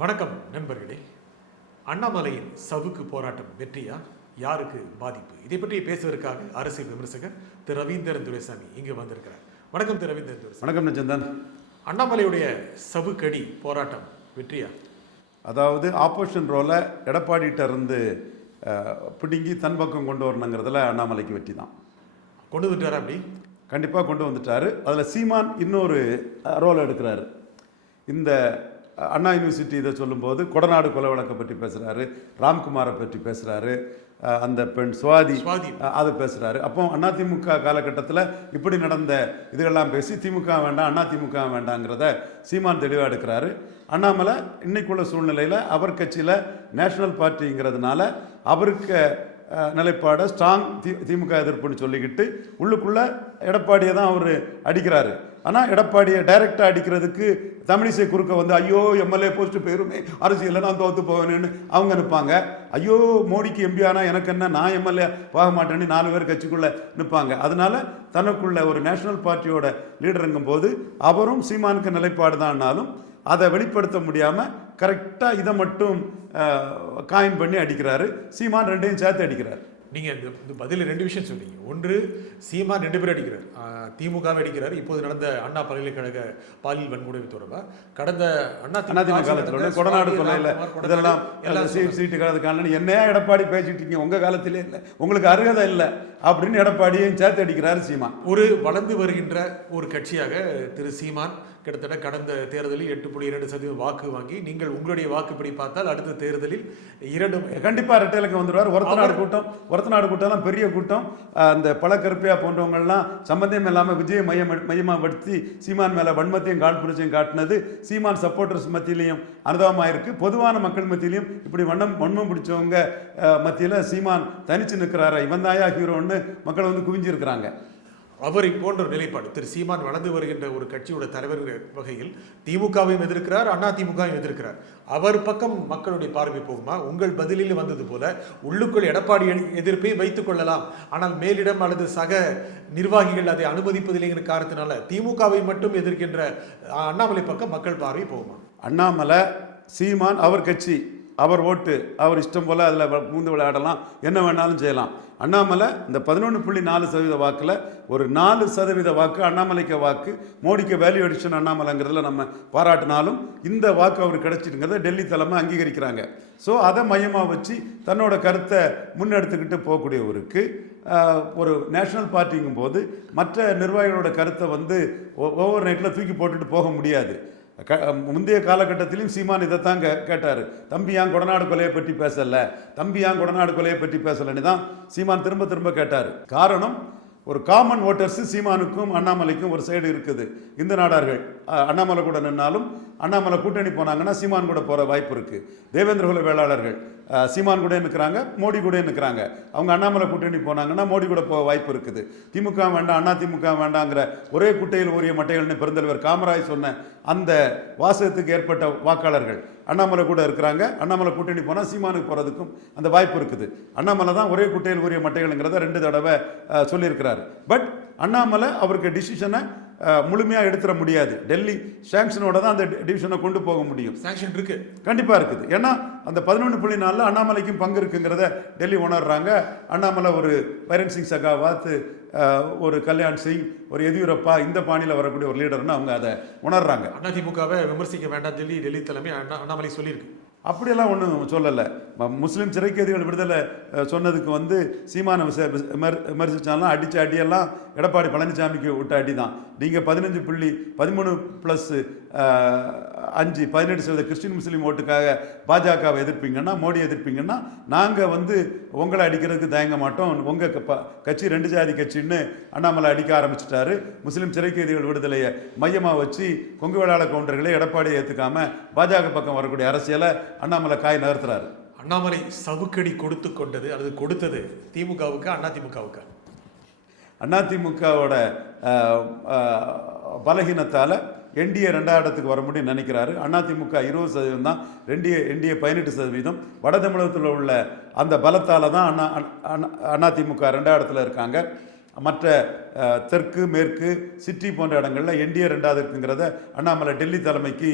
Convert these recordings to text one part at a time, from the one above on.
வணக்கம் நண்பர்களே. அண்ணாமலையின் சவுக்கு போராட்டம் வெற்றியா? யாருக்கு பாதிப்பு? இதை பற்றி பேசுவதற்காக அரசியல் விமர்சகர் திரு ரவீந்திரன் துரைசாமி இங்கு வந்திருக்கிறார். வணக்கம் திரு ரவீந்திரன் துரைசாமி. வணக்கம் நச்சந்தன் அண்ணாமலையுடைய சவுக்கடி போராட்டம் வெற்றியா? அதாவது ஆப்போசிஷன் ரோலை எடப்பாடிகிட்ட இருந்து பிடுங்கி தன் பக்கம் கொண்டு வரணுங்கிறதுல அண்ணாமலைக்கு வெற்றி தான். கொண்டு வந்துட்டாரா அப்படி? கண்டிப்பாக கொண்டு வந்துட்டாரு. அதில் சீமான் இன்னொரு ரோல் எடுக்கிறாரு. இந்த அண்ணா யூனிவர்சிட்டி இதை சொல்லும்போது கொடநாடு கொலை வழக்கை பற்றி பேசுகிறாரு ராம்குமாரை பற்றி பேசுகிறாரு அந்த பெண் சுவாதி அதை பேசுகிறாரு அப்போ அதிமுக காலகட்டத்தில் இப்படி நடந்த இதுகள்லாம் பேசி திமுக வேண்டாம் அதிமுக வேண்டாங்கிறத சீமான் தெளிவாக எடுக்கிறாரு. அண்ணாமலை இன்னைக்குள்ள சூழ்நிலையில் அவர் கட்சியில் நேஷனல் பார்ட்டிங்கிறதுனால அவருக்கு நிலைப்பாடை ஸ்ட்ராங் தி திமுக எதிர்ப்புன்னு சொல்லிக்கிட்டு உள்ளுக்குள்ள எடப்பாடியை தான் அவர் அடிக்கிறாரு. ஆனால் எடப்பாடியை டைரெக்டாக அடிக்கிறதுக்கு தமிழிசை குறுக்க வந்து ஐயோ எம்எல்ஏ போஸ்ட் போயிருமே அரசியலில் நான் தோற்று போவேன்னு அவங்க நிற்பாங்க. ஐயோ மோடிக்கு எம்பி ஆனால் எனக்கு என்ன? நான் எம்எல்ஏ போக மாட்டேன்னு நாலு பேர் கட்சிக்குள்ளே நிற்பாங்க. அதனால தனக்குள்ள ஒரு நேஷனல் பார்ட்டியோட லீடருங்கும் போது அவரும் சீமானுக்கு நிலைப்பாடு தான்னாலும் அதை வெளிப்படுத்த முடியாமல் கரெக்டாக இதை மட்டும் காயின் பண்ணி அடிக்கிறாரு. சீமான் ரெண்டையும் சேர்த்து அடிக்கிறார். நீங்க இந்த இந்த பதில் ரெண்டு விஷயம் சொன்னீங்க ஒன்று சீமா ரெண்டு பேரும் அடிக்கிறார். திமுகவை அடிக்கிறார். இப்போது நடந்த அண்ணா பல்கலைக்கழக பாலியல் வன்கொடுமை தொடர்பா? கடந்த அண்ணா அதிமுக காலத்தில் கொடநாடு கொலையில் இதெல்லாம் சீட் சீட்டு காலத்துக்கான என்னையா எடப்பாடி பேசிட்டு இருக்கீங்க? உங்கள் காலத்திலே இல்லை. உங்களுக்கு அருகதை இல்லை. அப்படின்னு எடப்பாடியையும் சேர்த்து அடிக்கிறாரு சீமான். ஒரு வளர்ந்து வருகின்ற ஒரு கட்சியாக திரு சீமான் கிட்டத்தட்ட கடந்த தேர்தலில் எட்டு புள்ளி இரண்டு சதவீதம் வாக்கு வாங்கி நீங்கள் உங்களுடைய வாக்குப்படி பார்த்தால் அடுத்த தேர்தலில் இரண்டு கண்டிப்பா ரெட்டையிலுக்கு வந்துடுவார் ஒரத்தநாடு கூட்டம் ஒரத்தநாடு கூட்டம்லாம் பெரிய கூட்டம். அந்த பழக்கருப்பையா போன்றவங்கள்லாம் சம்பந்தம் இல்லாமல் விஜய மையம் மையமாகப்படுத்தி சீமான் மேல வன்மத்தையும் காழ்ப்புணர்ச்சியும் காட்டினது. சீமான் சப்போர்ட்டர்ஸ் மத்தியிலையும் அனுபவமாயிருக்கு பொதுவான மக்கள் மத்தியிலையும் இப்படி வண்ணம் வன்மம் பிடிச்சவங்க மத்தியில சீமான் தனிச்சு நிற்கிறாரா இவன் தாயா ஹீரோன்னு மக்கள் வந்து குவிஞ்சிருக்கிறாங்க. அவரை போன்ற ஒரு நிலைப்பாடு. திரு சீமான் வளர்ந்து வருகின்ற ஒரு கட்சியோட தலைவர் வகையில் திமுகவையும் எதிர்க்கிறார் அண்ணா திமுகவையும் எதிர்க்கிறார். அவர் பக்கம் மக்களுடைய பார்வை போகுமா? உங்கள் பதிலில் வந்தது போல உள்ளுக்குள் எடப்பாடி எதிர்ப்பை வைத்துக் கொள்ளலாம். ஆனால் மேலிடம் அல்லது சக நிர்வாகிகள் அதை அனுமதிப்பதில்லைங்கிற காரணத்தினால திமுகவை மட்டும் எதிர்க்கின்ற அண்ணாமலை பக்கம் மக்கள் பார்வை போகுமா? அண்ணாமலை சீமான் அவர் கட்சி. அவர் ஓட்டு அவர் இஷ்டம் போல் அதில் பூந்து விளையாடலாம். என்ன வேணாலும் செய்யலாம். அண்ணாமலை இந்த பதினொன்று புள்ளி நாலு சதவீத வாக்கில் ஒரு நாலு சதவீத வாக்கு அண்ணாமலைக்கு வாக்கு. மோடிக்கு வேல்யூ அடிஷன் அண்ணாமலைங்கிறதுல நம்ம பாராட்டினாலும் இந்த வாக்கு அவர் கிடைச்சிட்டுங்கிறத டெல்லி தலைமை அங்கீகரிக்கிறாங்க. ஸோ அதை மையமாக வச்சு தன்னோட கருத்தை முன்னெடுத்துக்கிட்டு போகக்கூடியவருக்கு ஒரு நேஷனல் பார்ட்டிங்கும் போது மற்ற நிர்வாகிகளோட கருத்தை வந்து ஓவர் நைட்டில் தூக்கி போட்டுட்டு போக முடியாது. க முந்தைய காலகட்டத்திலும் சீமான் இதைத்தான் கே கேட்டார். தம்பி ஏன் கொடநாடு கொலையை பற்றி பேசலை? தம்பி ஏன் கொடநாடு கொலையை பற்றி பேசலைன்னு தான் சீமான் திரும்ப திரும்ப கேட்டார். காரணம் ஒரு காமன் ஓட்டர்ஸ் சீமானுக்கும் அண்ணாமலைக்கும் ஒரு சைடு இருக்குது. இந்து நாடார்கள் அண்ணாமலை கூட நின்னாலும் அண்ணாமலை கூட்டணி போனாங்கன்னா சீமான் கூட போகிற வாய்ப்பு இருக்குது தேவேந்திர குல வேளாளர்கள் சீமான் கூட நிற்கிறாங்க மோடி கூட நிற்கிறாங்க அவங்க அண்ணாமலை கூட்டணி போனாங்கன்னா மோடி கூட போக வாய்ப்பு இருக்குது. திமுக வேண்டாம் அண்ணா திமுக வேண்டாங்கிற ஒரே குட்டையில் ஊறிய மட்டைகள்னு பெருந்தலைவர் காமராஜ் சொன்ன அந்த வாசகத்துக்கு ஏற்பட்ட வாக்காளர்கள் அண்ணாமலை கூட இருக்கிறாங்க. அண்ணாமலை கூட்டணி போனால் சீமானுக்கு போகிறதுக்கும் அந்த வாய்ப்பு இருக்குது. அண்ணாமலை தான் ஒரே குட்டையில் ஊறிய மட்டைகள்ங்கிறத ரெண்டு தடவை சொல்லியிருக்கிறாரு. பட் அண்ணாமலை அவருக்கு டிசிஷனை முழுமையாக எடுத்துட முடியாது. டெல்லி சாங்ஷனோட தான் அந்த டிவிஷனை கொண்டு போக முடியும். சாங்ஷன் இருக்கு. கண்டிப்பாக இருக்குது. ஏன்னா அந்த பதினொன்று புள்ளி நாலில் அண்ணாமலைக்கும் பங்கு இருக்குங்கிறத டெல்லி உணர்றாங்க. அண்ணாமலை ஒரு பைரன் சிங் சகாவாத் ஒரு கல்யாண் சிங் ஒரு எதியூரப்பா இந்த பாணியில் வரக்கூடிய ஒரு லீடர்னு அவங்க அதை உணர்றாங்க. அண்ணா திமுகவை விமர்சிக்க வேண்டாம் சொல்லி டெல்லி தலைமை அண்ணா அண்ணாமலை சொல்லியிருக்கு. அப்படியெல்லாம் ஒன்றும் சொல்லலை. முஸ்லிம் சிறைக்கைதிகள் விடுதலை சொன்னதுக்கு வந்து சீமான விச- விச- விமர்- விமர்சிச்சாலும் அடித்த அடியெல்லாம் எடப்பாடி பழனிசாமிக்கு விட்ட அடி தான் நீங்கள் பதினஞ்சு புள்ளி பதிமூணு ப்ளஸ் அஞ்சு பதினெட்டு சதவீத கிறிஸ்டின் முஸ்லீம் ஓட்டுக்காக பாஜகவை எதிர்ப்பீங்கன்னா மோடி எதிர்ப்பீங்கன்னா நாங்கள் வந்து உங்களை அடிக்கிறதுக்கு தயங்க மாட்டோம். உங்கள் கட்சி ரெண்டு ஜாதி கட்சின்னு அண்ணாமலை அடிக்க ஆரம்பிச்சிட்டாரு. முஸ்லீம் சிறைக்கைதிகள் விடுதலையை மையமாக வச்சு கொங்கு வேளாள கவுண்டர்களை எடப்பாடியை ஏற்றுக்காம பாஜக பக்கம் வரக்கூடிய அரசியலை அண்ணாமலை காய் நகர்த்துறாரு. அண்ணாமலை சவுக்கடி கொடுத்து கொண்டது அல்லது கொடுத்தது திமுகவுக்கு அண்ணா திமுகவுக்கு அதிமுகவோட பலகீனத்தால் என்டிஏ ரெண்டாவது இடத்துக்கு வர முடியும்னு நினைக்கிறாரு. அதிமுக இருபது சதவீதம் தான் ரெண்டிய என்டிஏ பதினெட்டு சதவீதம். வட தமிழகத்தில் உள்ள அந்த பலத்தால் தான் அண்ணா அண்ணா அதிமுக ரெண்டாவது இடத்துல இருக்காங்க. மற்ற தெற்கு மேற்கு சிட்டி போன்ற இடங்களில் என்டிஏ ரெண்டாவது இருக்குங்கிறத அண்ணாமலை டெல்லி தலைமைக்கு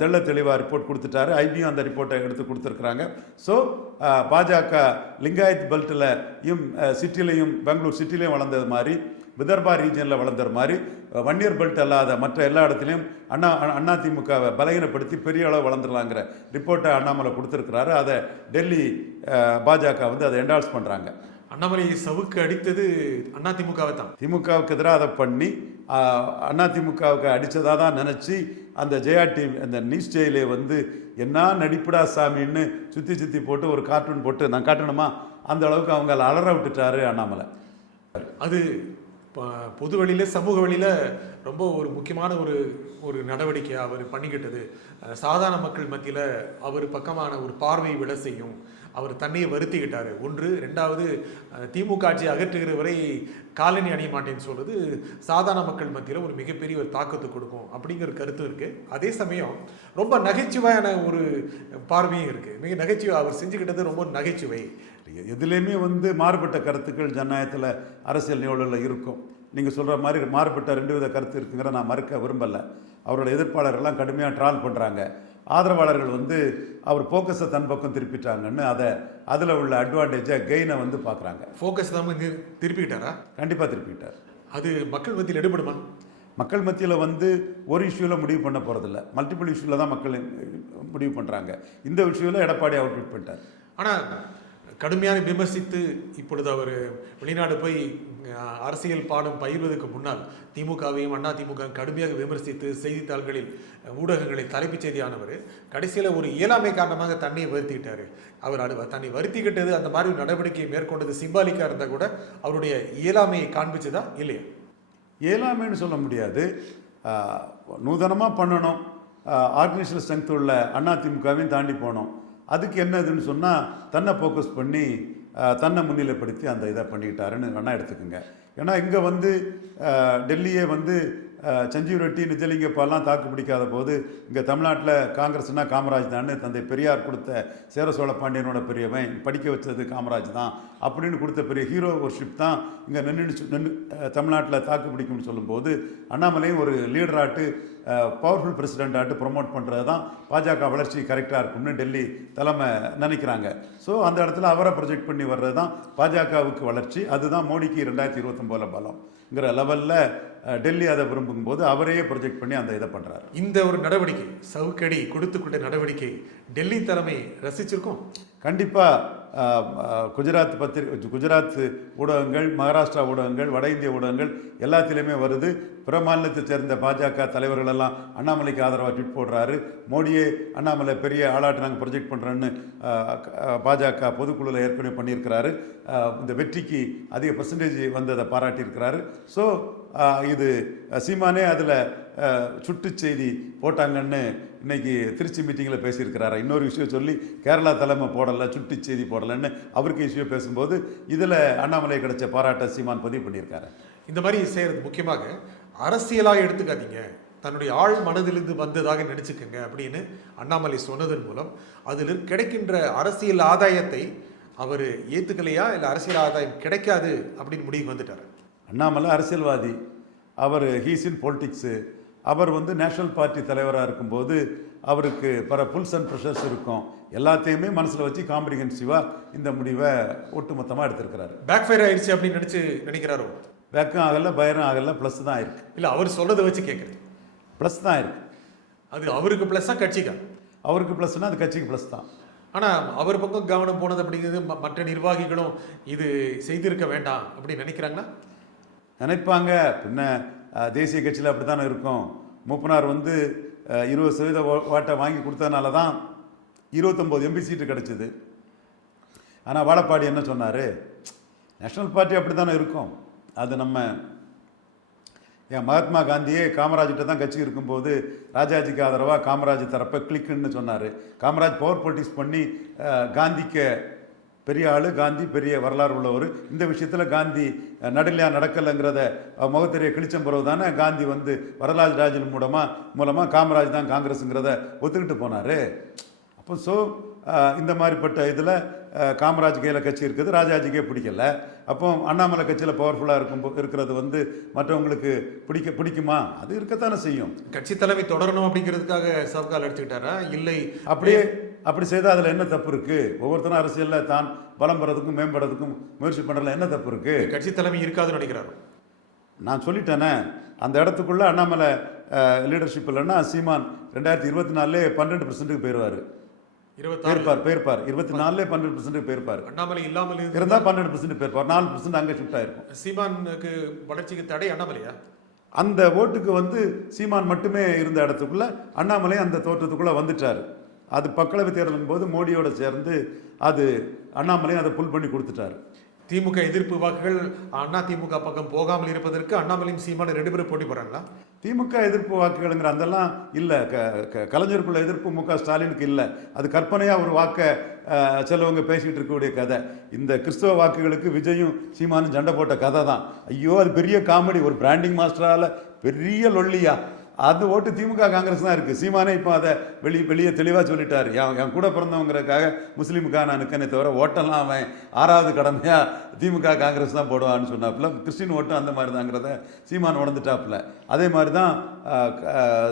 தெள்ள தெளிவாக ரிப்போர்ட் கொடுத்துட்டாரு. ஐபியும் அந்த ரிப்போர்ட்டை எடுத்து கொடுத்துருக்குறாங்க. ஸோ பாஜக லிங்காயத் பெல்ட்டிலையும் சிட்டிலையும் பெங்களூர் சிட்டிலையும் வளர்ந்தது மாதிரி விதர்பா ரீஜனில் வளர்ந்தது மாதிரி வன்னியர் பெல்ட் அல்லாத மற்ற எல்லா இடத்துலையும் அண்ணா அண்ணா திமுகவை பலகீனப்படுத்தி பெரிய அளவு வளர்ந்துடலாங்கிற ரிப்போர்ட்டை அண்ணாமலை கொடுத்துருக்கிறாரு. அதை டெல்லி பாஜக வந்து அதை என்டால்ஸ் பண்ணுறாங்க அண்ணாமலை சவுக்கு அடித்தது அதிமுகவை தான். திமுகவுக்கு எதிராக அதை பண்ணி அண்ணா திமுகவுக்கு அடித்ததாக தான் நினச்சி அந்த ஜெயா டீம் அந்த நியூஸ் ஜெயிலே வந்து என்ன நடிப்புடா சாமின்னு சுற்றி சுற்றி போட்டு ஒரு கார்ட்டூன் போட்டு நான் காட்டணுமா? அந்த அளவுக்கு அவங்க அலற விட்டுட்டாரு அண்ணாமலை. அது பொது வழியில சமூக வழியில் ரொம்ப ஒரு முக்கியமான ஒரு ஒரு நடவடிக்கை அவர் பண்ணிக்கிட்டது. சாதாரண மக்கள் மத்தியில் அவர் பக்கமான ஒரு பார்வையை விட செய்யும். அவர் தன்னையை வருத்திக்கிட்டார். ஒன்று. ரெண்டாவது திமுக ஆட்சி அகற்றுகிற வரை காலனி அணிய மாட்டேன்னு சொல்கிறது சாதாரண மக்கள் மத்தியில் ஒரு மிகப்பெரிய ஒரு தாக்கத்தை கொடுக்கும் அப்படிங்கிற கருத்து இருக்குது அதே சமயம் ரொம்ப நகைச்சுவையான ஒரு பார்வையும் இருக்குது மிக நகைச்சுவை அவர் செஞ்சுக்கிட்டது ரொம்ப நகைச்சுவை. எதுலேயுமே வந்து மாறுபட்ட கருத்துக்கள் ஜனநாயகத்தில் அரசியல் நிகழ்வுகளில் இருக்கும். நீங்கள் சொல்கிற மாதிரி மாறுபட்ட ரெண்டு வித கருத்து இருக்குங்கிற நான் மறுக்க விரும்பலை. அவரோட எதிர்ப்பாளர்கள்லாம் கடுமையாக ட்ரால் பண்ணுறாங்க ஆதரவாளர்கள் வந்து அவர் ஃபோக்கஸை தன் பக்கம் திருப்பிட்டாங்கன்னு அதை அதில் உள்ள அட்வான்டேஜை கெயினை வந்து பார்க்குறாங்க ஃபோக்கஸ் தான் திருப்பிக்கிட்டாரா கண்டிப்பாக திருப்பிட்டார். அது மக்கள் மத்தியில் எடுபடுமா? மக்கள் மத்தியில் வந்து ஒரு இஷ்யூவில் முடிவு பண்ண போகிறதில்ல மல்டிபிள் இஷ்யூவில் தான் மக்கள் முடிவு பண்ணுறாங்க இந்த விஷயத்தில் எடப்பாடி அவுட் ஃபிட் பண்ணிட்டார் ஆனால் கடுமையாக விமர்சித்து இப்பொழுது அவர் வெளிநாடு போய் அரசியல் பாடம் பயிர்வதற்கு முன்னால் திமுகவையும் அண்ணா திமுக கடுமையாக விமர்சித்து செய்தித்தாள்களில் ஊடகங்களில் தலைப்புச் செய்தியானவர் கடைசியில் ஒரு இயலாமை காரணமாக தன்னையை வருத்திக்கிட்டார். அவர் அடு தன்னை வருத்திக்கிட்டது அந்த மாதிரி ஒரு நடவடிக்கையை மேற்கொண்டது சிம்பாலிக்காக இருந்தால் கூட அவருடைய இயலாமையை காண்பிச்சதா இல்லையா? இயலாமைன்னு சொல்ல முடியாது. நூதனமாக பண்ணணும். ஆர்கனைசேஷன் ஸ்ட்ரென்த் உள்ள அதிமுகவையும் தாண்டி போனோம் அதுக்கு என்னதுன்னு சொன்னால் தன்னை ஃபோக்கஸ் பண்ணி தன்னை முன்னிலைப்படுத்தி அந்த இதை பண்ணிக்கிட்டாருன்னு வேணால் எடுத்துக்கோங்க. ஏன்னா இங்கே வந்து டெல்லியே வந்து சஞ்சீவ் ரெட்டி நிஜலிங்கப்பாலாம் தாக்கு பிடிக்காத போது இங்கே தமிழ்நாட்டில் காங்கிரஸ்னால் காமராஜ் தான் தந்தை பெரியார் கொடுத்த சேர சோழ பாண்டியனோட பெரியவன் படிக்க வச்சது காமராஜ் தான் அப்படின்னு கொடுத்த பெரிய ஹீரோ ஒர்ஷிப் தான் இங்கே நின்று நின்று தமிழ்நாட்டில் தாக்கு பிடிக்கும்னு சொல்லும்போது அண்ணாமலையும் ஒரு லீடராட்டு பவர்ஃபுல் பிரசிடென்ட் ஆட்டு ப்ரொமோட் பண்ணுறது தான் பாஜக வளர்ச்சி கரெக்டாக இருக்கும்னு டெல்லி தலைமை நினைக்கிறாங்க. ஸோ அந்த இடத்துல அவரை ப்ரொஜெக்ட் பண்ணி வர்றது தான் பாஜகவுக்கு வளர்ச்சி. அதுதான் மோடிக்கு ரெண்டாயிரத்தி இருபத்தொம்போதில் பலம்ங்கிற லெவலில் டெல்லி அதை விரும்பும்போது அவரையே ப்ரொஜெக்ட் பண்ணி அந்த இதை பண்ணுறாரு இந்த ஒரு நடவடிக்கை சவுக்கடி கொடுத்துக்கொண்ட நடவடிக்கை டெல்லி தலைமை ரசிச்சிருக்கோம்? கண்டிப்பாக குஜராத் பத்திரி குஜராத் ஊடகங்கள் மகாராஷ்டிரா ஊடகங்கள் வட இந்திய ஊடகங்கள் எல்லாத்திலையுமே வருது. பிற மாநிலத்தைச் சேர்ந்த பாஜக தலைவர்கள் எல்லாம் அண்ணாமலைக்கு ஆதரவாக ட்வீட் போடுறாரு. மோடியே அண்ணாமலை பெரிய ஆளாட்டு நாங்கள் ப்ரொஜெக்ட் பண்ணுறோன்னு பாஜக பொதுக்குழுவில் ஏற்கனவே பண்ணியிருக்கிறாரு. இந்த வெற்றிக்கு அதிக பர்சன்டேஜ் வந்ததை பாராட்டியிருக்கிறாரு. ஸோ இது சீமானே அதில் சுட்டு செய்தி போட்டாங்கன்னு இன்னைக்கு திருச்சி மீட்டிங்கில் பேசியிருக்கிறாரு. இன்னொரு விஷயம் சொல்லி கேரளா தலைமை போடலை சுட்டு செய்தி போடலைன்னு அவருக்கு இஷ்யூ பேசும்போது இதில் அண்ணாமலை கிடைச்ச பாராட்ட சீமான் பதிவு பண்ணியிருக்காரு. இந்த மாதிரி செய்கிறது முக்கியமாக அரசியலாக எடுத்துக்காதீங்க. தன்னுடைய ஆழ் மனதிலிருந்து வந்ததாக நினச்சிக்கோங்க அப்படின்னு அண்ணாமலை சொன்னதன் மூலம் அதில் கிடைக்கின்ற அரசியல் ஆதாயத்தை அவர் ஏற்றுக்கலையா இல்லை அரசியல் ஆதாயம் கிடைக்காது அப்படின்னு முடிவுக்கு வந்துட்டார்? அண்ணாமலை அரசியல்வாதி. அவர் ஹீஸ் இன் பொலிட்டிக்ஸு அவர் வந்து நேஷனல் பார்ட்டி தலைவராக இருக்கும்போது அவருக்கு பல புல்ஸ் அண்ட் ப்ரெஷர்ஸ் இருக்கும். எல்லாத்தையுமே மனசில் வச்சு காம்ப்ரிஹென்சிவாக இந்த முடிவை ஒட்டுமொத்தமாக எடுத்திருக்கிறாரு. பேக் ஃபயர் ஆயிடுச்சு அப்படின்னு நினைச்சு நினைக்கிறாரோ வேக்கம் ஆகலை பயிரும் ஆகலை ப்ளஸ் தான் இருக்கு. இல்லை அவர் சொல்றதை வச்சு கேட்குறேன் ப்ளஸ் தான் இருக்கு. அது அவருக்கு ப்ளஸ்ஸா கட்சிக்கா? அவருக்கு ப்ளஸ்னால் அது கட்சிக்கு ப்ளஸ் தான். ஆனால் அவர் பக்கம் கவனம் போனது அப்படிங்கிறது மற்ற நிர்வாகிகளும் இது செய்திருக்க வேண்டாம் அப்படின்னு நினைக்கிறாங்களா? நினைப்பாங்க. பின்ன தேசிய கட்சியில் அப்படி தானே இருக்கும். மூப்பனார் வந்து இருபது சதவீத ஓ- வாட்டை வாங்கி கொடுத்ததுனால தான் இருபத்தொம்போது எம்பி சீட்டு கிடச்சிது. ஆனால் வாழப்பாடி என்ன சொன்னார்? நேஷனல் பார்ட்டி அப்படி தானே இருக்கும். அது நம்ம என் மகாத்மா காந்தியே காமராஜ்கிட்ட தான் கட்சி இருக்கும்போது ராஜாஜிக்கு ஆதரவாக காமராஜ் தரப்ப கிளிக்குன்னு சொன்னார். காமராஜ் பவர் பொலிட்டிக்ஸ் பண்ணி காந்திக்கு பெரிய ஆளு காந்தி பெரிய வரலாறு உள்ளவர். இந்த விஷயத்தில் காந்தி நடுநிலையா நடக்கலைங்கிறத முகத்தெரிய கிழிச்சம் பிறகு தானே காந்தி வந்து வரலாஜ் ராஜன் மூலமாக மூலமாக காமராஜ் தான் காங்கிரஸுங்கிறத ஒத்துக்கிட்டு போனார். அப்போ ஸோ இந்த மாதிரிப்பட்ட இதில் காமராஜ் கையில் கட்சி இருக்குது ராஜாஜிக்கே பிடிக்கல. அப்போ அண்ணாமலை கட்சியில் பவர்ஃபுல்லாக இருக்கும் இருக்கிறது வந்து மற்றவங்களுக்கு பிடிக்க பிடிக்குமா? அது இருக்கத்தானே செய்யும். கட்சி தலைமை தொடரணும் அப்படிங்கிறதுக்காக சவுக்கால் எடுத்துக்கிட்டாரா இல்லை. அப்படியே அப்படி செய்தால் அதில் என்ன தப்பு இருக்குது ஒவ்வொருத்தரும் அரசியலில் தான் பலம் பெறதுக்கும் மேம்படுறதுக்கும் முயற்சி பண்ணுறதுல என்ன தப்பு இருக்குது கட்சி தலைமை இருக்காதுன்னு நினைக்கிறாரு? நான் சொல்லிட்டேனே. அந்த இடத்துக்குள்ள அண்ணாமலை லீடர்ஷிப் இல்லைன்னா சீமான் ரெண்டாயிரத்தி இருபத்தி நாலுலே பன்னெண்டு பர்சன்ட்டுக்கு போயிடுவார் போயிருப்பார் போயிருப்பார். இருபத்தி நாலுலே பன்னெண்டு பர்சன்ட்டுக்கு போயிருப்பார். அண்ணாமலை இல்லாமல் இருந்து இருந்தால் பன்னெண்டு பர்சன்ட் போயிருப்பார். நாலு பர்சன்ட் அங்கே ஷிஃப்ட் ஆயிருக்கும். சீமானுக்கு வளர்ச்சிக்கு தடை அண்ணாமலையா? அந்த ஓட்டுக்கு வந்து சீமான் மட்டுமே இருந்த இடத்துக்குள்ள அண்ணாமலை அந்த தோற்றத்துக்குள்ள வந்துட்டார். அது மக்களவை தேர்தலின் போது மோடியோட சேர்ந்து அது அண்ணாமலையும் அதை புல் பண்ணி கொடுத்துட்டாரு. திமுக எதிர்ப்பு வாக்குகள் அண்ணா திமுக பக்கம் போகாமல் இருப்பதற்கு அண்ணாமலையும் சீமானும் ரெண்டு பேரும் போட்டி போறாங்களா திமுக எதிர்ப்பு வாக்குகளுங்கிற அதெல்லாம் இல்லை. க க- கலைஞருக்குள்ள எதிர்ப்பு மு க ஸ்டாலினுக்கு இல்லை. அது கற்பனையாக ஒரு வாக்கை சிலவங்க பேசிகிட்டு இருக்கக்கூடிய கதை. இந்த கிறிஸ்தவ வாக்குகளுக்கு விஜயும் சீமானும் சண்டை போட்ட கதை தான் ஐயோ அது பெரிய காமெடி. ஒரு பிராண்டிங் மாஸ்டரால் பெரிய லொல்லியா. அது ஓட்டு திமுக காங்கிரஸ் தான் இருக்குது சீமானே இப்போ அதை வெளி வெளியே தெளிவாக சொல்லிட்டார். என் என் கூட பிறந்தவங்கிறதுக்காக முஸ்லீமுக்காக நான் நிற்கனே தவிர ஓட்டெல்லாம் அவன் ஆறாவது கடமையாக திமுக காங்கிரஸ் தான் போடுவான்னு சொன்னாப்புல. கிறிஸ்டின் ஓட்டும் அந்த மாதிரி தாங்கிறத சீமான் உணர்ந்துட்டாப்புல. அதே மாதிரி தான்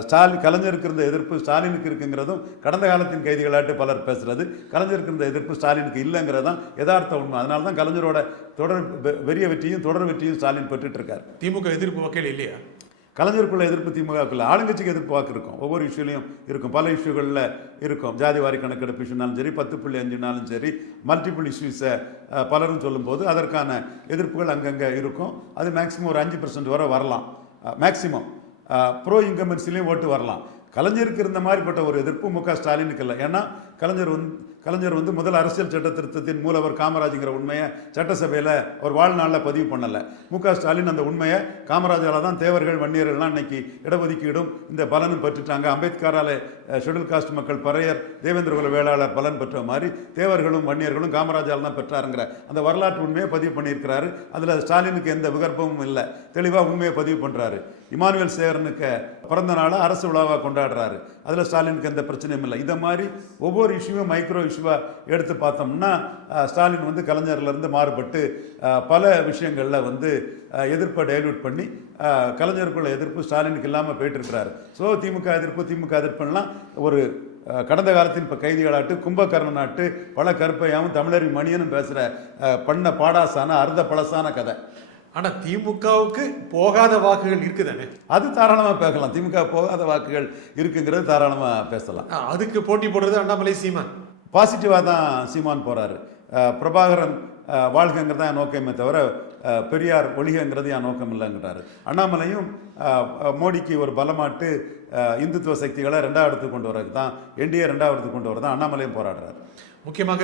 ஸ்டாலின் கலைஞருக்கு இருந்த எதிர்ப்பு ஸ்டாலினுக்கு இருக்குங்கிறதும் கடந்த காலத்தின் கைதிகளாட்டு பலர் பேசுகிறது கலைஞருக்கு இருந்த எதிர்ப்பு ஸ்டாலினுக்கு இல்லைங்கிறது தான் யதார்த்த உண்மை. அதனால தான் கலைஞரோட தொடர் பெரிய வெற்றியும் தொடர் வெற்றியும் ஸ்டாலின் பெற்றுட்டு இருக்கார். திமுக எதிர்ப்பு வகையில் இல்லையா? கலைஞருக்குள்ள எதிர்ப்பு திமுகக்குள்ள ஆளுங்கட்சிக்கு எதிர்ப்பு வாக்கு இருக்கும் ஒவ்வொரு இஷ்யூலையும் இருக்கும். பல இஷ்யூகளில் இருக்கும். ஜாதி வாரி கணக்கெடுப்பு இஷ்யூனாலும் சரி பத்து புள்ளி அஞ்சுனாலும் சரி மல்டிபிள் இஷ்யூஸை பலரும் சொல்லும்போது அதற்கான எதிர்ப்புகள் அங்கங்கே இருக்கும். அது மேக்ஸிமம் ஒரு அஞ்சு பர்சன்ட் வரை வரலாம். மேக்ஸிமம் ப்ரோ இன்கமென்ஸ்லேயும் ஓட்டு வரலாம். கலைஞருக்கு இருந்த மாதிரிப்பட்ட ஒரு எதிர்ப்பு மு க ஸ்டாலினுக்கு இல்லை. ஏன்னா கலைஞர் வந்து கலைஞர் வந்து முதல் அரசியல் சட்ட திருத்தத்தின் மூலவர் காமராஜுங்கிற உண்மையை சட்டசபையில் அவர் வாழ்நாளில் பதிவு பண்ணலை. மு க ஸ்டாலின் அந்த உண்மையை காமராஜரால் தான் தேவர்கள் வன்னியர்கள்லாம் இன்னைக்கு இடஒதுக்கீடும் இந்த பலனும் பெற்றுட்டாங்க. அம்பேத்கரால் ஷெடியூல் காஸ்ட் மக்கள் பறையர் தேவேந்திரகுல வேளாளர் பலன் பெற்ற மாதிரி தேவர்களும் வன்னியர்களும் காமராஜால் தான் பெற்றாருங்கிற அந்த வரலாற்று உண்மையை பதிவு பண்ணியிருக்கிறாரு. அதில் ஸ்டாலினுக்கு எந்த விகற்பமும் இல்லை. தெளிவாக உண்மையை பதிவு பண்ணுறாரு இமானுவேல் சேகரனுக்கு பிறந்த நாளை அரசு விழாவாக கொண்டாடுறாரு. அதில் ஸ்டாலினுக்கு எந்த பிரச்சனையும் இல்லை. இதை மாதிரி ஒவ்வொரு இஷ்யூவும் மைக்ரோ இஷ்யூவாக எடுத்து பார்த்தோம்னா ஸ்டாலின் வந்து கலைஞர்லேருந்து மாறுபட்டு பல விஷயங்களில் வந்து எதிர்ப்பை டைல்யூட் பண்ணி கலைஞருக்குள்ள எதிர்ப்பு ஸ்டாலினுக்கு இல்லாமல் போயிட்டு இருக்கிறாரு ஸோ திமுக எதிர்ப்பு திமுக எதிர்ப்புலாம் ஒரு கடந்த காலத்தில் இப்போ கைதிகளாட்டு கும்பகர்ண நாட்டு பல கருப்பையாவும் தமிழறி மணியனும் பேசுகிற பண்ண பாடாசான அர்த்த பழசான கதை. ஆனா திமுகவுக்கு போகாத வாக்குகள் இருக்குதானே? அது தாராளமாக பேசலாம். திமுக போகாத வாக்குகள் இருக்குங்கிறது தாராளமாக பேசலாம். அதுக்கு போட்டி போடுறது அண்ணாமலை சீமான். பாசிட்டிவாக தான் சீமான் போகிறாரு பிரபாகரன் வாழ்கங்கிறது தான் என் நோக்கமே தவிர பெரியார் ஒழிகங்கிறது என் நோக்கம் இல்லைங்கிறாரு. அண்ணாமலையும் மோடிக்கு ஒரு பலமாட்டு இந்துத்துவ சக்திகளை ரெண்டாவது கொண்டு வரதுக்கு தான் என்டிஏ ரெண்டாவது கொண்டு கொண்டு வரதான் அண்ணாமலையும் போராடுறாரு. முக்கியமாக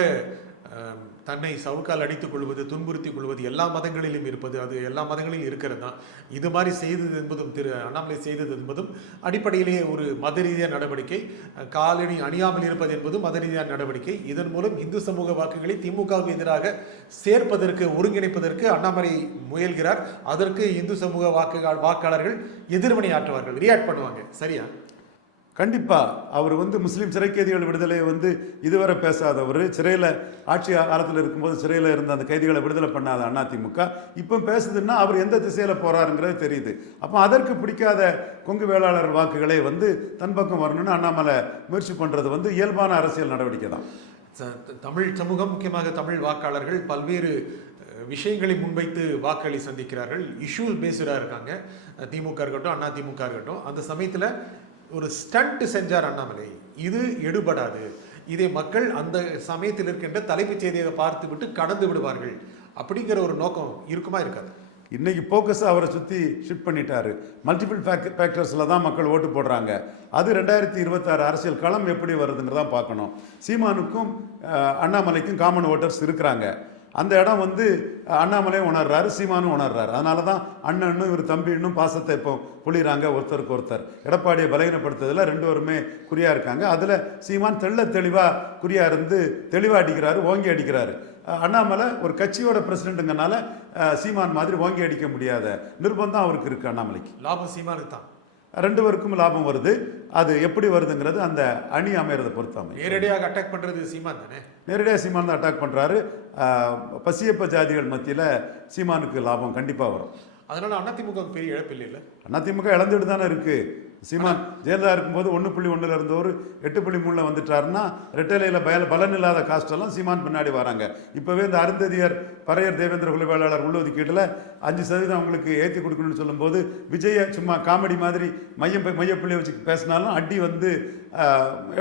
தன்னை சவுக்கால் அடித்துக் கொள்வது துன்புறுத்திக் கொள்வது எல்லா மதங்களிலும் இருப்பது அது எல்லா மதங்களிலும் இருக்கிறது தான். இது மாதிரி செய்தது என்பதும் திரு அண்ணாமலை செய்தது என்பதும் அடிப்படையிலேயே ஒரு மத ரீதியான நடவடிக்கை காலணி அணியாமல் இருப்பது என்பதும் மத ரீதியான நடவடிக்கை. இதன் மூலம் இந்து சமூக வாக்குகளை திமுகவுக்கு எதிராக சேர்ப்பதற்கு ஒருங்கிணைப்பதற்கு அண்ணாமலை முயல்கிறார். அதற்கு இந்து சமூக வாக்கு வாக்காளர்கள் எதிர்வினை ஆற்றுவார்கள் ரியாக்ட் பண்ணுவாங்க. சரியா? கண்டிப்பாக அவர் வந்து முஸ்லீம் சிறைக்கைதிகள் விடுதலையை வந்து இதுவரை பேசாதவர். சிறையில் ஆட்சி காலத்தில் இருக்கும்போது சிறையில் இருந்த அந்த கைதிகளை விடுதலை பண்ணாத அதிமுக. இப்போ பேசுதுன்னா அவர் எந்த திசையில் போகிறாருங்கிறது தெரியுது. அப்போ அதற்கு பிடிக்காத கொங்கு வேளாளர் வாக்குகளை வந்து தன் பக்கம் வரணும்னு அண்ணாமலை முயற்சி பண்ணுறது வந்து இயல்பான அரசியல் நடவடிக்கை தான். ச- த- தமிழ் சமூகம் முக்கியமாக தமிழ் வாக்காளர்கள் பல்வேறு விஷயங்களை முன்வைத்து வாக்களி சந்திக்கிறார்கள். இஷ்யூ பேஸ்டாக இருக்காங்க. திமுக இருக்கட்டும் அண்ணா திமுக இருக்கட்டும். அந்த சமயத்தில் ஒரு ஸ்டண்ட் செஞ்சார் அண்ணாமலை. இது எடுபடாது. இதை மக்கள் அந்த சமயத்தில் இருக்கின்ற தலைப்புச் செய்தியை பார்த்து விட்டு கடந்து விடுவார்கள். அப்படிங்கிற ஒரு நோக்கம் இருக்குமா இருக்காது? இன்னைக்கு ஃபோக்கஸை அவரை சுற்றி ஷிஃப்ட் பண்ணிட்டாரு. மல்டிபிள் ஃபேக்ட் ஃபேக்டர்ஸில் தான் மக்கள் ஓட்டு போடுறாங்க. அது ரெண்டாயிரத்தி இருபத்தாறு அரசியல் களம் எப்படி வருதுன்னு தான் பார்க்கணும். சீமானுக்கும் அண்ணாமலைக்கும் காமன் ஓட்டர்ஸ் இருக்கிறாங்க. அந்த இடம் வந்து அண்ணாமலையும் உணர்றாரு சீமானும் உணர்றாரு. அதனால தான் அண்ணனும் இவர் தம்பி இன்னும் பாசத்தை இப்போ புளிகிறாங்க ஒருத்தருக்கு ஒருத்தர். எடப்பாடியை பலகீனப்படுத்துறதுல ரெண்டு பேருமே குறியாக இருக்காங்க. அதில் சீமான் தெள்ள தெளிவாக குறியாக இருந்து தெளிவாக அடிக்கிறாரு ஓங்கி அடிக்கிறாரு. அண்ணாமலை ஒரு கட்சியோட பிரசிடென்ட்டுங்கனால சீமான் மாதிரி ஓங்கி அடிக்க முடியாத நிர்பந்தம் அவருக்கு இருக்குது அண்ணாமலைக்கு. லாபம் சீமானுக்கு தான். ரெண்டு பேருக்கும் லாபம் வருது. அது எப்படி வருதுங்கிறது அந்த அணி அமையறதை பொறுத்து அமையும். நேரடியாக அட்டாக் பண்றது சீமான் தானே? நேரடியாக சீமான் தான் அட்டாக் பண்ணுறாரு பசியப்ப ஜாதிகள் மத்தியில் சீமானுக்கு லாபம் கண்டிப்பாக வரும். அதனால அதிமுக பெரிய இழப்பு இல்லை இல்ல அதிமுக இழந்துட்டு தானே இருக்கு. சீமான் ஜெயலலிதா இருக்கும்போது ஒன்று புள்ளி ஒன்றில் இருந்தவர் எட்டு புள்ளி மூணில் வந்துட்டாருன்னா ரெட்டலையில் பய பலன் இல்லாத காஸ்டெல்லாம் சீமான் பின்னாடி வராங்க. இப்போவே இந்த அருந்ததியர் பறையர் தேவேந்திர குல வேளாளர் உள்ளொதுக்கீட்டில் அஞ்சு சதவீதம் அவங்களுக்கு ஏற்றி கொடுக்கணும்னு சொல்லும்போது விஜய சும்மா காமெடி மாதிரி மையம் மையப்புள்ளி வச்சு பேசினாலும் அடி வந்து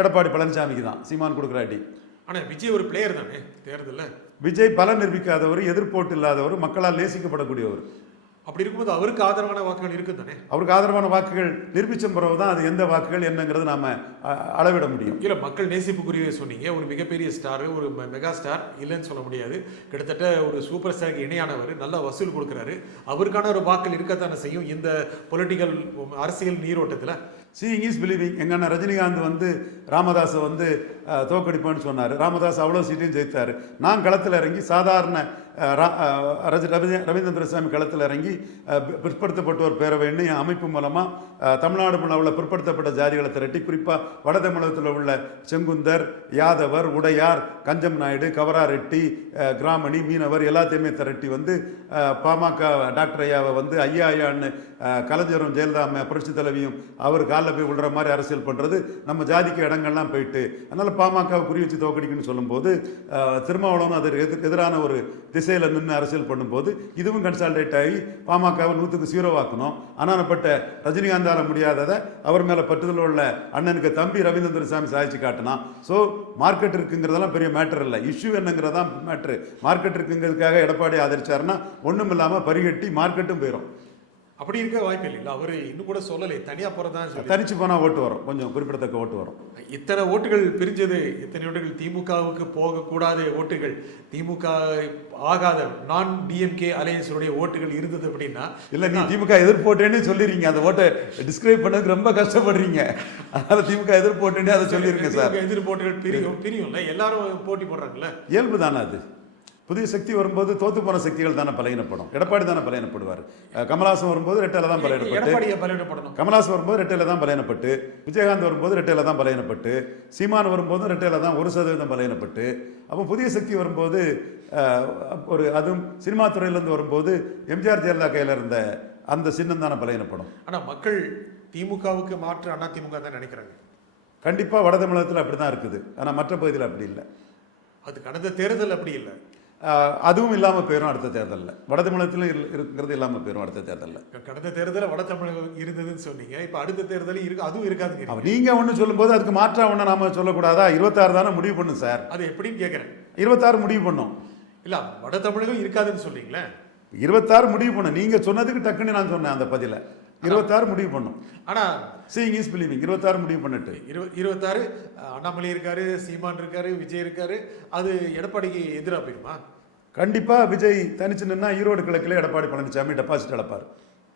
எடப்பாடி பழனிசாமிக்கு தான். சீமான் கொடுக்குற அடி. ஆனா விஜய் ஒரு பிளேயர் தானே தேர்தல்ல? விஜய் பலன் நிரூபிக்காதவர் எதிர்ப்போட்டு இல்லாதவர் மக்களால் நேசிக்கப்படக்கூடியவர். அப்படி இருக்கும்போது அவருக்கு ஆதரவான வாக்குகள் இருக்கு தானே அவருக்கு ஆதரவான வாக்குகள் நிரூபிச்ச பிறகு தான் அது எந்த வாக்குகள் என்னங்கிறது நாம அளவிட முடியும். இல்ல மக்கள் நேசிப்புக்குரிய சொன்னீங்க. ஒரு மிகப்பெரிய ஸ்டார் ஒரு மெகா ஸ்டார் இல்லைன்னு சொல்ல முடியாது. கிட்டத்தட்ட ஒரு சூப்பர் ஸ்டாருக்கு இணையானவர் நல்ல வசூல் கொடுக்குறாரு. அவருக்கான ஒரு வாக்கள் இருக்கத்தானே செய்யும் இந்த பொலிட்டிக்கல் அரசியல் நீரோட்டத்துல? சீயிங் இஸ் பிலீவிங் எங்க அண்ணன் ரஜினிகாந்த் வந்து ராமதாஸை வந்து தோக்கடிப்பேன்னு சொன்னார். ராமதாஸ் அவ்வளோ சீட்டையும் ஜெயித்தார். நான் களத்தில் இறங்கி சாதாரண ரா- ரஜ ரவி- ரவீந்திர சாமி களத்தில் இறங்கி பிற்படுத்தப்பட்டோர் பேரவைன்னு என் அமைப்பு மூலமாக தமிழ்நாடு முழுவதும் உள்ள பிற்படுத்தப்பட்ட ஜாதிகளை திரட்டி குறிப்பாக வட தமிழகத்தில் உள்ள செங்குந்தர் யாதவர் உடையார் கஞ்சம் நாயுடு கவரா ரெட்டி கிராமணி மீனவர் எல்லாத்தையுமே திரட்டி வந்து பாமக டாக்டர் ஐயாவை வந்து ஐயா ஐயான்னு கலைஞரும் ஜெயலலிதா புரட்சி தலைவியும் அவர் காலில் போய் விழுற மாதிரி அரசியல் பண்ணுறது நம்ம ஜாதிக்கு இடங்கள்லாம் போயிட்டு. அதனால் பாமகவை குறி வச்சு தோக்கடிக்குன்னு சொல்லும்போது திருமாவளவன் அது எதிரான ஒரு திசையில் நின்று அரசியல் பண்ணும்போது இதுவும் கன்சால்டேட் ஆகி பாமகவை நூற்றுக்கு ஜீரோவாக்கணும் அனானப்பட்ட ரஜினிகாந்தால முடியாததை அவர் மேலே பற்றுதல் உள்ள அண்ணனுக்கு தம்பி ரவீந்திர சாமி சாதிச்சு காட்டினான் ஸோ மார்க்கெட் இருக்குங்கிறதெல்லாம் பெரிய மேட்டர் இல்லை. இஷ்யூ என்னங்கிறதான் மேட்ரு மார்க்கெட் இருக்குங்கிறதுக்காக எடப்பாடி ஆதரிச்சாருன்னா ஒன்றும் இல்லாமல் பரிகட்டி மார்க்கெட்டும் போயிடும் அப்படி இருக்க வாய்ப்பு இல்லை அவரு இன்னும் கூட சொல்லலை. தனியா போறதான் சொல்லி. தனிச்சு போனால் ஓட்டு வரும். கொஞ்சம் குறிப்பிடத்தக்க ஓட்டு வரும். இத்தனை ஓட்டுகள் பிரிஞ்சது இத்தனை ஓட்டுகள் திமுகவுக்கு போகக்கூடாத ஓட்டுகள் திமுக ஆகாத நான் டிஎம்கே அலையன்ஸுடைய ஓட்டுகள் இருந்தது அப்படின்னா இல்ல நீ திமுக எதிர்போட்டேன்னு சொல்லிடுறீங்க அந்த ஓட்டை டிஸ்கிரைப் பண்ணதுக்கு ரொம்ப கஷ்டப்படுறீங்க. அதனால திமுக எதிர்போட்டேன்னு அதை சொல்லிருங்க சார். திமுக எதிர் போட்டிகள் பிரியும் பிரியும்ல. எல்லாரும் போட்டி போடுறாங்கல்ல. இயல்பு தானே அது? புதிய சக்தி வரும்போது தோத்து போன சக்திகள் தானே பலையினப்படும் எடப்பாடி தானே பலையினப்படுவார் அஹ் கமலஹாசன் வரும்போது ரெட்டையில தான் பலையினப்பட்டு கமலஹாசன் வரும்போது ரெட்டையில தான் பலையினப்பட்டு விஜயகாந்த் வரும்போது ரெட்டையில தான் பலையினப்பட்டு சீமான் வரும்போதும் ரெட்டையில தான் ஒரு சதவீதம் பலையினப்பட்டு அப்போ புதிய சக்தி வரும்போது ஒரு அதுவும் சினிமா துறையிலேருந்து வரும்போது எம்ஜிஆர் ஜெயலலிதா கையில் இருந்த அந்த சின்னம் தானே பலையினப்படும் ஆனா மக்கள் திமுகவுக்கு மாற்று அண்ணா திமுக தான் நினைக்கிறாங்க. கண்டிப்பாக வட தமிழகத்தில் அப்படி தான் இருக்குது. ஆனால் மற்ற பகுதியில் அப்படி இல்லை. அது கடந்த தேர்தல் அப்படி இல்லை. அதுவும் இல்லாமல் போயிடும் அடுத்த தேர்தலில். வட தமிழகத்தில் இருக்கிறது இல்லாமல் போயிடும் அடுத்த தேர்தலில். கடந்த தேர்தலில் வட தமிழகம் இருந்ததுன்னு சொன்னீங்க. இப்ப அடுத்த தேர்தல் இருக்கு அதுவும் இருக்காதுங்க அப்போ நீங்கள் ஒன்று சொல்லும்போது அதுக்கு மாற்றா ஒன்று நாம சொல்லக்கூடாதா? இருபத்தாறு தானே முடிவு பண்ணும் சார். அது எப்படின்னு கேட்கறேன் இருபத்தாறு முடிவு பண்ணும். இல்ல வட தமிழகம் இருக்காதுன்னு சொல்றீங்களே இருபத்தாறு முடிவு பண்ணும். நீங்கள் சொன்னதுக்கு டக்குன்னு நான் சொன்னேன் அந்த பதில. இருபத்தாறு முடிவு பண்ணும். ஆனா சீயிங் இஸ் பிலீவிங் இருபத்தாறு முடிவு பண்ணிட்டு. இரு இருபத்தாறு அண்ணாமலை இருக்காரு சீமான் இருக்காரு விஜய் இருக்காரு அது எடப்பாடிக்கு எதிராக போயிருமா? கண்டிப்பாக விஜய் தனிச்சு நின்னா ஈரோடு கிழக்கில் எடப்பாடி பழனிசாமி டெபாசிட் இழப்பார்.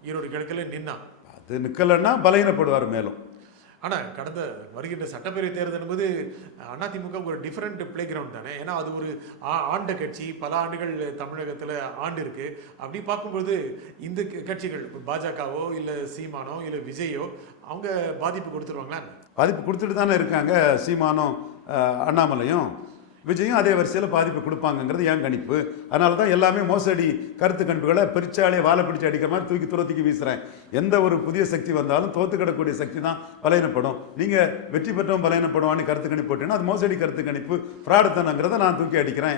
ஈரோடு கிழக்கில் நின்னா? அது நிற்கலைன்னா பலகீனப்படுவார் மேலும். ஆனால் கடந்த வருகின்ற சட்டப்பேரவை தேர்தல் என்பது அதிமுக ஒரு டிஃப்ரெண்ட் பிளே கிரவுண்ட் தானே. ஏன்னா அது ஒரு ஆ- ஆண்ட கட்சி பல ஆண்டுகள் தமிழகத்தில் ஆண்டு இருக்குது அப்படி பார்க்கும்பொழுது இந்த க- கட்சிகள் பாஜகவோ இல்லை சீமானோ இல்லை விஜயோ அவங்க பாதிப்பு கொடுத்துருவாங்களா? பாதிப்பு கொடுத்துட்டு தானே இருக்காங்க சீமானும் அண்ணாமலையும். விஜயும் அதே வரிசையில் பாதிப்பு கொடுப்பாங்கங்கிறது என் கணிப்பு? அதனால தான் எல்லாமே மோசடி கருத்து கணிப்புகளை பிரிச்சாலே வாழை பிடிச்சு அடிக்கிற மாதிரி தூக்கி துரத்திக்கி வீசுகிறேன் எந்த ஒரு புதிய சக்தி வந்தாலும் தோத்து கிடக்கூடிய சக்தி தான் பலையனப்படும் நீங்கள் வெற்றி பெற்றவன் பலையனப்படுவான்னு கருத்து கணிப்பு போட்டீங்கன்னா அது மோசடி கருத்து கணிப்பு. ஃப்ராடுத்தனங்கிறத நான் தூக்கி அடிக்கிறேன்.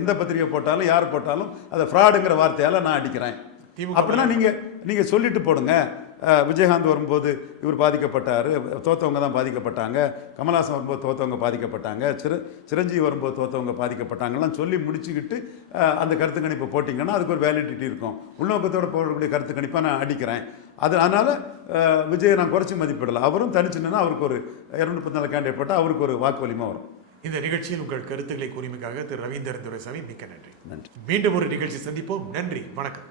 எந்த பத்திரிகை போட்டாலும் யார் போட்டாலும் அதை ஃப்ராடுங்கிற வார்த்தையால் நான் அடிக்கிறேன். அப்படின்னா நீங்க நீங்க சொல்லிட்டு போடுங்க. விஜயகாந்த் வரும்போது இவர் பாதிக்கப்பட்டாரு. தோத்தவங்க தான் பாதிக்கப்பட்டாங்க. கமல்ஹாசன் வரும்போது தோத்தவங்க பாதிக்கப்பட்டாங்க. சிர சிரஞ்சீவி வரும்போது தோத்தவங்க பாதிக்கப்பட்டாங்கலாம் சொல்லி முடிச்சுக்கிட்டு அந்த கருத்து கணிப்பு போட்டிங்கன்னா அதுக்கு ஒரு வேலிடிட்டி இருக்கும். உள்நோக்கத்தோட போடக்கூடிய கருத்து கணிப்பை நான் அடிக்கிறேன். அது அதனால விஜயை நான் குறைச்சி மதிப்பிடலை. அவரும் தனிச்சு நின்னா அவருக்கு ஒரு இரநூத்தி முப்பத்தி நாலு கேண்டிடேட் போட்டால் அவருக்கு ஒரு வாக்கு வலிமை வரும். இந்த நிகழ்ச்சியில் உங்கள் கருத்துக்களை கூறியமைக்காக திரு ரவீந்திரன் துரைசாமி மிக்க நன்றி. நன்றி. மீண்டும் ஒரு நிகழ்ச்சி சந்திப்போம். நன்றி. வணக்கம்.